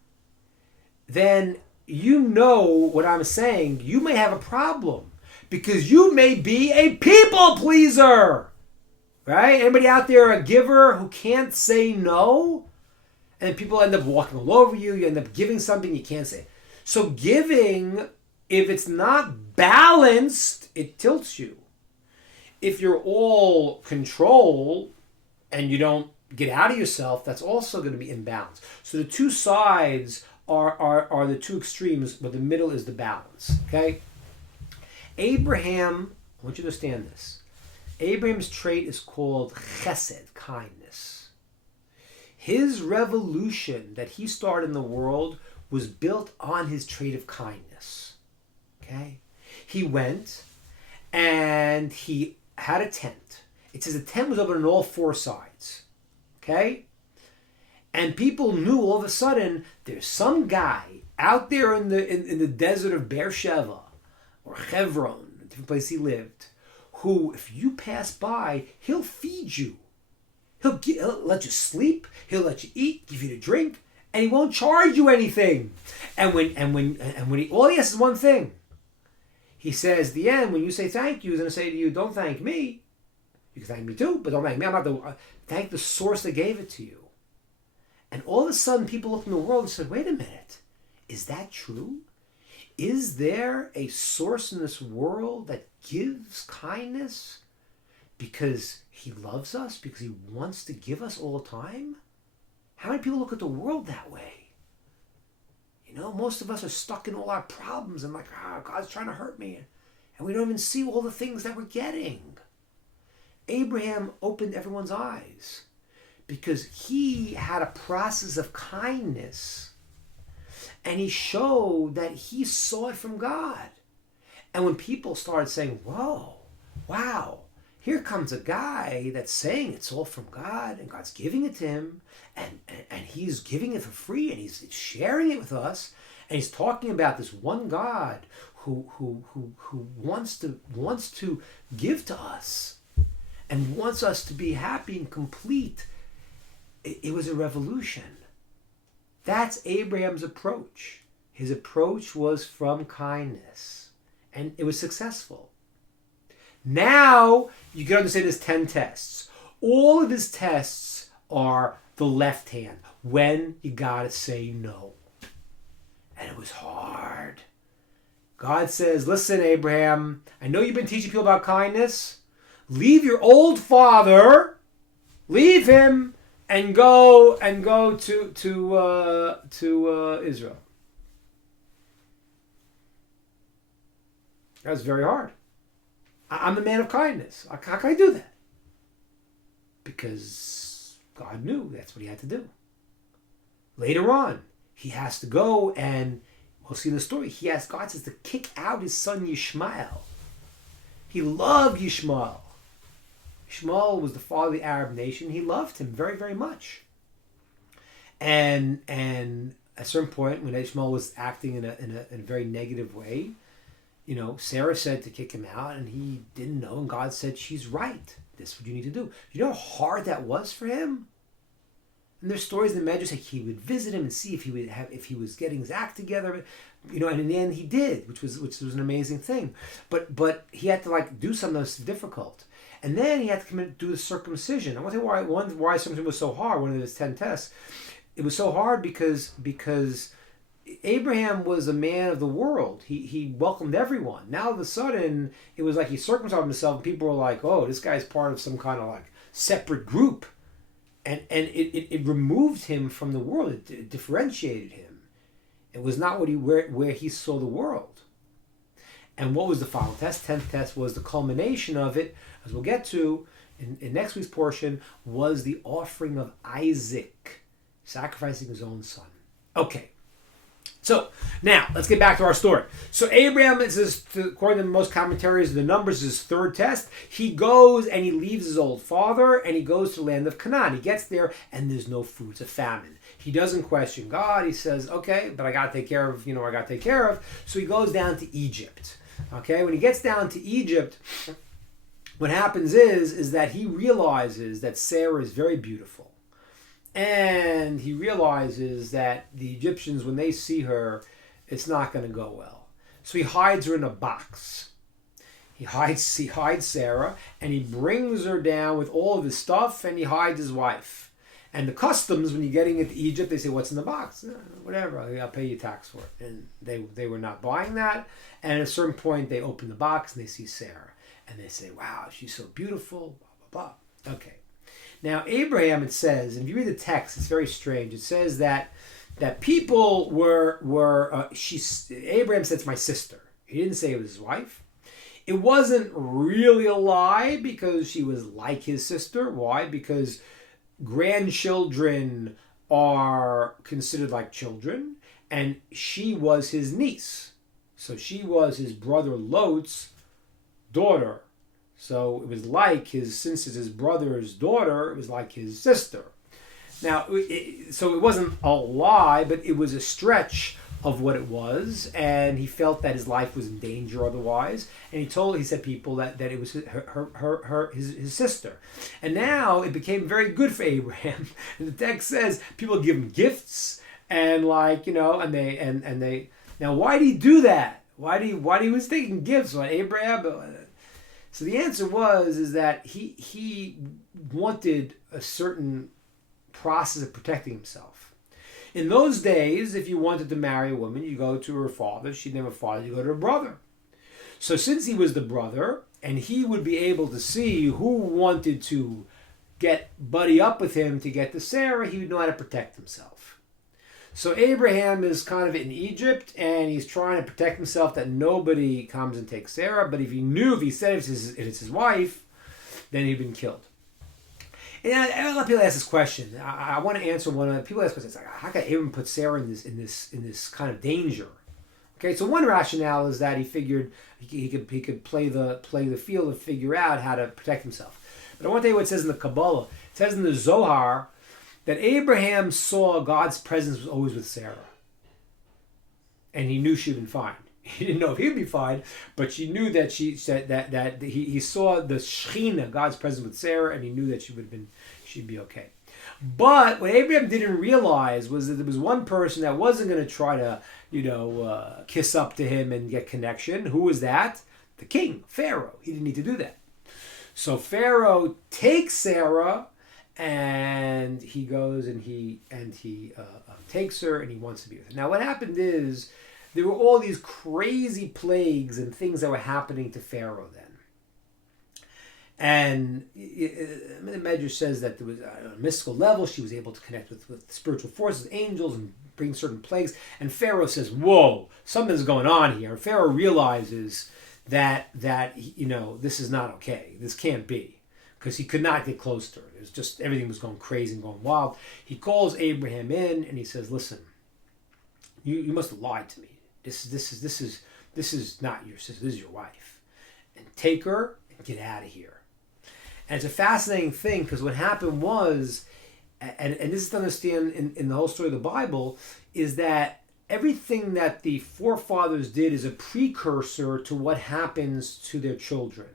then you know what I'm saying. You may have a problem, because you may be a people pleaser. Right? Anybody out there a giver who can't say no? And people end up walking all over you. You end up giving something you can't say. So giving, if it's not balanced, it tilts you. If you're all control and you don't get out of yourself, that's also going to be imbalanced. So the 2 sides are the 2 extremes, but the middle is the balance. Okay? Abraham I want you to understand this. Abraham's trait is called chesed, kindness. His revolution that he started in the world was built on his trait of kindness. Okay? He went and he had a tent. It says the tent was open on all four sides. Okay? And people knew all of a sudden there's some guy out there in the desert of Beersheba or Hebron, a different place he lived, who, if you pass by, he'll feed you. He'll let you sleep. He'll let you eat, give you to drink, and he won't charge you anything. And when he all he asks is one thing. He says, at the end, when you say thank you, he's going to say to you, don't thank me. You can thank me too, but don't thank me. I'm not the thank the source that gave it to you. And all of a sudden, people looked in the world and said, wait a minute, is that true? Is there a source in this world that gives kindness because he loves us, because he wants to give us all the time? How many people look at the world that way? You know, most of us are stuck in all our problems and like, God's trying to hurt me. And we don't even see all the things that we're getting. Abraham opened everyone's eyes because he had a process of kindness and he showed that he saw it from God. And when people started saying, whoa, wow, here comes a guy that's saying it's all from God and God's giving it to him and he's giving it for free and he's sharing it with us and he's talking about this one God who wants to give to us and wants us to be happy and complete. It was a revolution. That's Abraham's approach. His approach was from kindness and it was successful. Now you can understand his 10 tests. All of his tests are the left hand, when you gotta say no. And it was hard. God says, listen, Abraham, I know you've been teaching people about kindness. Leave your old father, leave him, and go to Israel. That was very hard. I'm the man of kindness. How can I do that? Because God knew that's what he had to do. Later on, he has to go and, we'll see in the story, God says to kick out his son Yishmael. He loved Yishmael. Yishmael was the father of the Arab nation. He loved him very, very much. And at a certain point, when Ishmael was acting in a very negative way, you know, Sarah said to kick him out, and he didn't know. And God said, she's right. This is what you need to do. You know how hard that was for him? And there's stories in the Medrash like he would visit him and see if he was getting his act together, you know. And in the end, he did, which was an amazing thing. But he had to do something that was difficult, and then he had to do the circumcision. I want to tell you why circumcision was so hard. One of his 10 tests, it was so hard because Abraham was a man of the world. He welcomed everyone. Now all of a sudden, it was like he circumcised himself, and people were like, "Oh, this guy's part of some kind of separate group," and it removed him from the world. It differentiated him. It was not where he saw the world. And what was the final test? 10th test was the culmination of it, as we'll get to in next week's portion, was the offering of Isaac, sacrificing his own son. Okay. So, now, let's get back to our story. So, Abraham, according to most commentaries, the Numbers, his third test. He goes and he leaves his old father and he goes to the land of Canaan. He gets there and there's no food. It's a famine. He doesn't question God. He says, okay, but I got to take care of, I got to take care of. So, he goes down to Egypt. Okay, when he gets down to Egypt, what happens is that he realizes that Sarah is very beautiful. And he realizes that the Egyptians, when they see her, it's not going to go well. So he hides her in a box. He hides Sarah, and he brings her down with all of his stuff, and he hides his wife. And the customs, when you're getting into Egypt, they say, what's in the box? Whatever, I'll pay you tax for it. And they were not buying that. And at a certain point, they open the box, and they see Sarah. And they say, wow, she's so beautiful, blah, blah, blah. Okay. Now, Abraham, it says, and if you read the text, it's very strange. It says that people Abraham said it's my sister. He didn't say it was his wife. It wasn't really a lie because she was like his sister. Why? Because grandchildren are considered like children, and she was his niece. So she was his brother Lot's daughter. So it was like since it's his brother's daughter, it was like his sister. Now, so it wasn't a lie, but it was a stretch of what it was, and he felt that his life was in danger otherwise, and he said people that it was his sister. And now it became very good for Abraham. And the text says people give him gifts, and and they now, why did he do that? Why he was taking gifts on Abraham? So the answer is that he wanted a certain process of protecting himself. In those days, if you wanted to marry a woman, you go to her father. She didn't have a father. You go to her brother. So since he was the brother, and he would be able to see who wanted to get buddy up with him to get to Sarah, he would know how to protect himself. So Abraham is kind of in Egypt, and he's trying to protect himself that nobody comes and takes Sarah. But if he said it's his wife, then he'd been killed. And a lot of people ask this question. I want to answer one of the people ask questions like, how could Abraham put Sarah in this kind of danger? Okay, so one rationale is that he figured he could play the field and figure out how to protect himself. But I want to tell you what it says in the Kabbalah. It says in the Zohar that Abraham saw God's presence was always with Sarah, and he knew she'd been fine. He didn't know if he'd be fine, but she knew that she said that he saw the Shekhinah, God's presence with Sarah, and he knew that she'd be okay. But what Abraham didn't realize was that there was one person that wasn't going to try to, kiss up to him and get connection. Who was that? The king, Pharaoh. He didn't need to do that. So Pharaoh takes Sarah, and he goes and he takes her, and he wants to be with her. Now, what happened is, there were all these crazy plagues and things that were happening to Pharaoh then. And the Medrash says that there was, on a mystical level, she was able to connect with spiritual forces, angels, and bring certain plagues. And Pharaoh says, whoa, something's going on here. And Pharaoh realizes that this is not okay. This can't be. Because he could not get close to her. It was just, everything was going crazy and going wild. He calls Abraham in, and he says, listen, you must have lied to me. This is not your sister. This is your wife, and take her and get out of here. And it's a fascinating thing because what happened was, and this is to understand in the whole story of the Bible, is that everything that the forefathers did is a precursor to what happens to their children.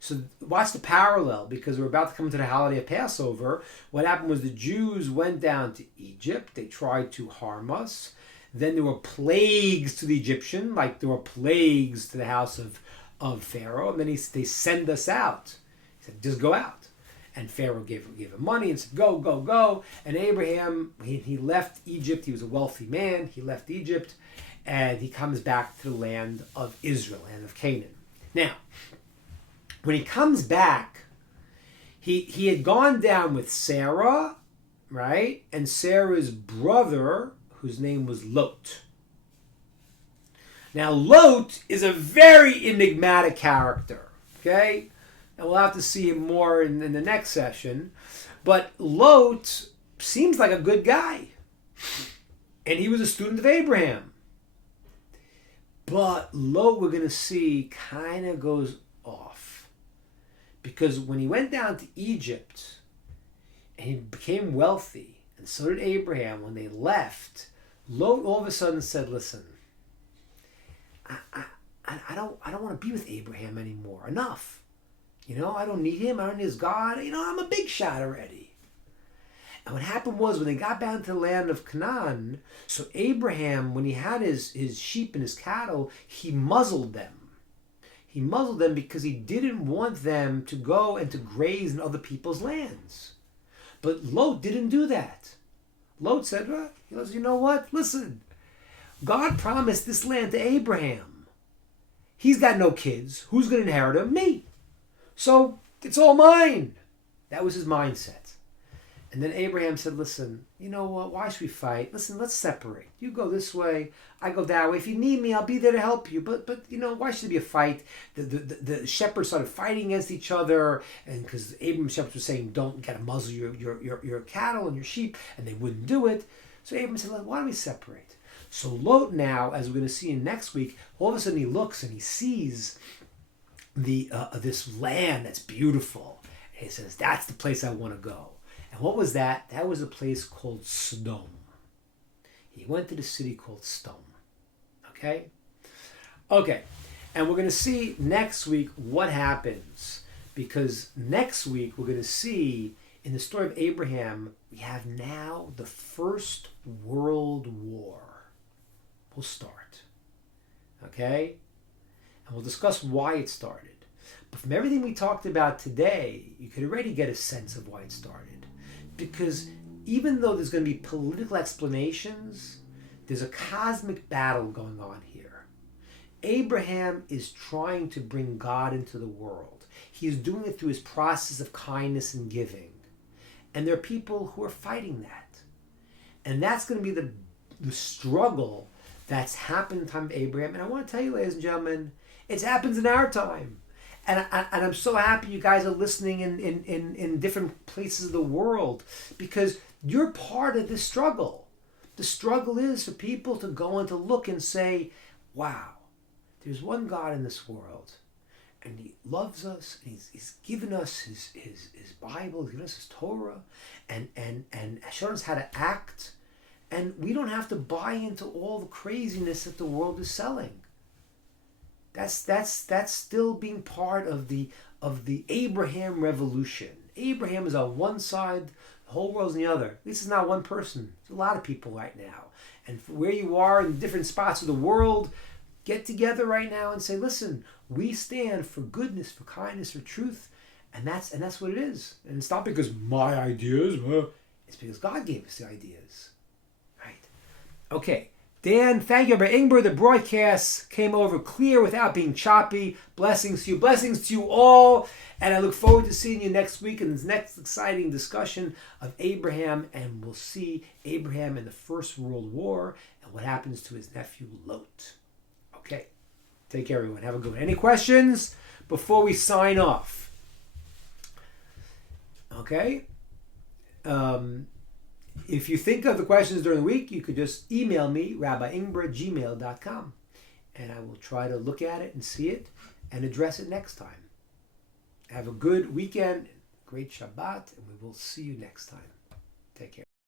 So watch the parallel, because we're about to come to the holiday of Passover. What happened was the Jews went down to Egypt. They tried to harm us. Then there were plagues to the Egyptian, like there were plagues to the house of Pharaoh. And then they send us out. He said, just go out. And Pharaoh gave him money and said, go, go, go. And Abraham, he left Egypt. He was a wealthy man. He left Egypt, and he comes back to the land of Israel, land of Canaan. Now, when he comes back, he had gone down with Sarah, right? And Sarah's brother, whose name was Lot. Now, Lot is a very enigmatic character, okay? And we'll have to see him more in the next session. But Lot seems like a good guy. And he was a student of Abraham. But Lot, we're going to see, kind of goes off. Because when he went down to Egypt, and he became wealthy, and so did Abraham, when they left, Lot all of a sudden said, listen, I don't want to be with Abraham anymore. Enough. I don't need him. I don't need his God. I'm a big shot already. And what happened was, when they got back to the land of Canaan, so Abraham, when he had his sheep and his cattle, he muzzled them. He muzzled them because he didn't want them to go and to graze in other people's lands. But Lot didn't do that. Lot said, you know what? Listen, God promised this land to Abraham. He's got no kids. Who's going to inherit him? Me. So it's all mine. That was his mindset. And then Abraham said, listen, you know what? Why should we fight? Listen, let's separate. You go this way, I go that way. If you need me, I'll be there to help you. But why should there be a fight? The shepherds started fighting against each other, and because Abraham's shepherds were saying, don't get to muzzle your cattle and your sheep, and they wouldn't do it. So Abraham said, why don't we separate? So Lot now, as we're going to see in next week, all of a sudden he looks and he sees this land that's beautiful. And he says, that's the place I want to go. And what was that? That was a place called Sodom. He went to the city called Sodom. Okay? Okay. And we're going to see next week what happens. Because next week we're going to see in the story of Abraham, we have now the First World War will start. Okay? And we'll discuss why it started. But from everything we talked about today, you could already get a sense of why it started. Because even though there's going to be political explanations, there's a cosmic battle going on here. Abraham is trying to bring God into the world. He is doing it through his process of kindness and giving. And there are people who are fighting that. And that's going to be the struggle that's happened in the time of Abraham. And I want to tell you, ladies and gentlemen, it happens in our time. And I'm so happy you guys are listening in different places of the world, because you're part of this struggle. The struggle is for people to go and to look and say, wow, there's one God in this world, and he loves us, and he's given us his Bible, he's given us his Torah, and shown us how to act, and we don't have to buy into all the craziness that the world is selling. That's still being part of the Abraham revolution. Abraham is on one side, the whole world's on the other. This is not one person. There's a lot of people right now. And where you are in different spots of the world, get together right now and say, listen, we stand for goodness, for kindness, for truth. And that's what it is. And it's not because my ideas, it's because God gave us the ideas. Right? Okay. Dan, thank you, Rabbi Ingber. The broadcast came over clear without being choppy. Blessings to you. Blessings to you all. And I look forward to seeing you next week in this next exciting discussion of Abraham. And we'll see Abraham in the First World War and what happens to his nephew Lot. Okay. Take care, everyone. Have a good one. Any questions before we sign off? Okay. If you think of the questions during the week, you could just email me, rabbiingber@gmail.com, and I will try to look at it and see it and address it next time. Have a good weekend, great Shabbat, and we will see you next time. Take care.